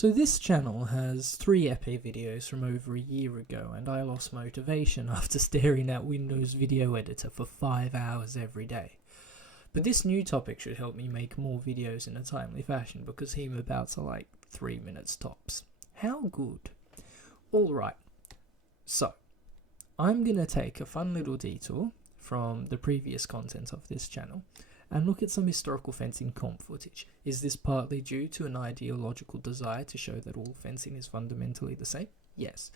So this channel has 3 epee videos from over a year ago, and I lost motivation after staring at Windows Video Editor for 5 hours every day. But this new topic should help me make more videos in a timely fashion, because bouts are like 3 minutes tops. How good? Alright, so I'm gonna take a fun little detour from the previous content of this channel and look at some historical fencing comp footage. Is this partly due to an ideological desire to show that all fencing is fundamentally the same? Yes.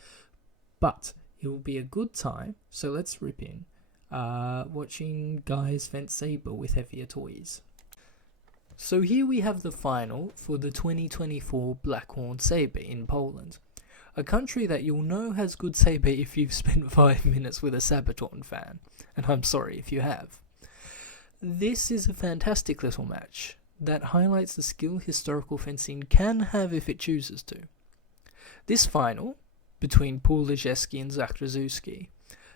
But it will be a good time, so let's rip in watching guys fence Sabre with heavier toys. So here we have the final for the 2024 Blackhorn Sabre in Poland. A country that you'll know has good Sabre if you've spent 5 minutes with a Sabaton fan. And I'm sorry if you have. This is a fantastic little match that highlights the skill historical fencing can have if it chooses to. This final, between Pawlowski and Zakraszewski,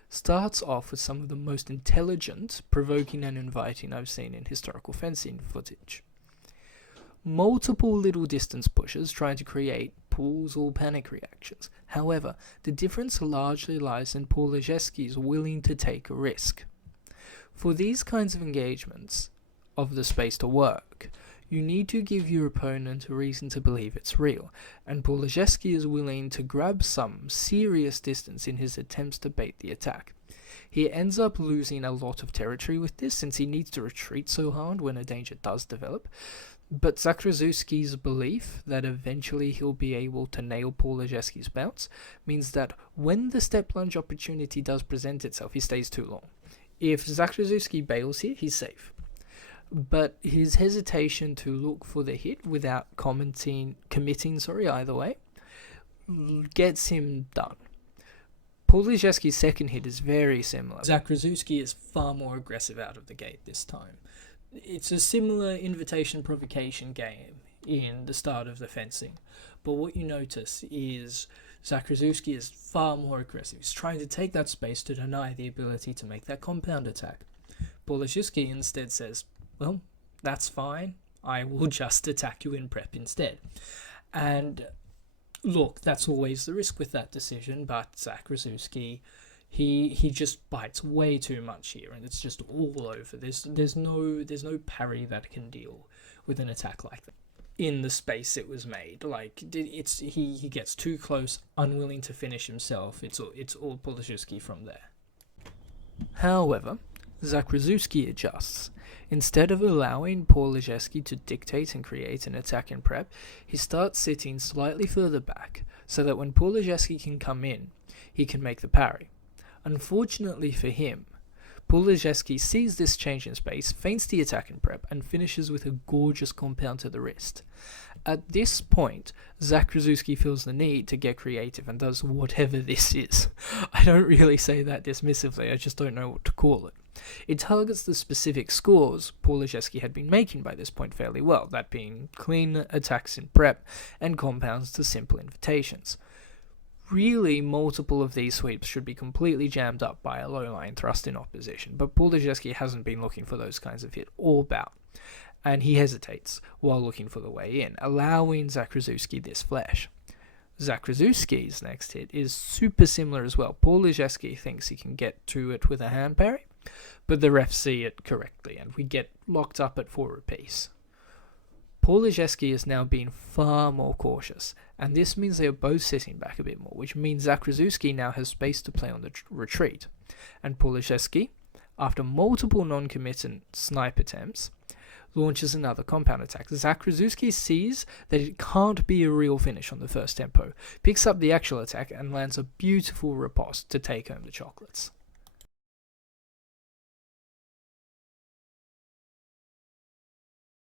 starts off with some of the most intelligent, provoking and inviting I've seen in historical fencing footage. Multiple little distance pushes trying to create pulls or panic reactions. However, the difference largely lies in Pawlowski's willing to take a risk. For these kinds of engagements of the space to work, you need to give your opponent a reason to believe it's real, and Pawlowski is willing to grab some serious distance in his attempts to bait the attack. He ends up losing a lot of territory with this, since he needs to retreat so hard when a danger does develop, but Zakraszewski's belief that eventually he'll be able to nail Pawlowski's bounce means that when the step lunge opportunity does present itself, he stays too long. If Zakraszewski bails here, he's safe. But his hesitation to look for the hit without committing either way, gets him done. Pawlowski's second hit is very similar. Zakraszewski is far more aggressive out of the gate this time. It's a similar invitation-provocation game in the start of the fencing, but what you notice is Zakraszewski is far more aggressive. He's trying to take that space to deny the ability to make that compound attack. Pawlowski instead says, well, that's fine, I will just attack you in prep instead. And look, that's always the risk with that decision, but Zakraszewski, he just bites way too much here, and it's just all over. There's no parry that can deal with an attack like that in the space it was made. Like, he gets too close, unwilling to finish himself. It's all Pawlowski from there. However, Zakraszewski adjusts. Instead of allowing Pawlowski to dictate and create an attack in prep, he starts sitting slightly further back, so that when Pawlowski can come in, he can make the parry. Unfortunately for him, Pawlowski sees this change in space, feints the attack in prep, and finishes with a gorgeous compound to the wrist. At this point, Zakraszewski feels the need to get creative and does whatever this is. I don't really say that dismissively, I just don't know what to call it. It targets the specific scores Pawlowski had been making by this point fairly well, that being clean attacks in prep and compounds to simple invitations. Really, multiple of these sweeps should be completely jammed up by a low-line thrust in opposition, but Pawlowski hasn't been looking for those kinds of hit all bout, and he hesitates while looking for the way in, allowing Zakraszewski this flash. Zakraszewski's next hit is super similar as well. Pawlowski thinks he can get to it with a hand parry, but the refs see it correctly, and we get locked up at 4 apiece. Pawlowski is now being far more cautious, and this means they are both sitting back a bit more, which means Zakraszewski now has space to play on the retreat, and Pawlowski, after multiple non-committant snipe attempts, launches another compound attack. Zakraszewski sees that it can't be a real finish on the first tempo, picks up the actual attack, and lands a beautiful riposte to take home the chocolates.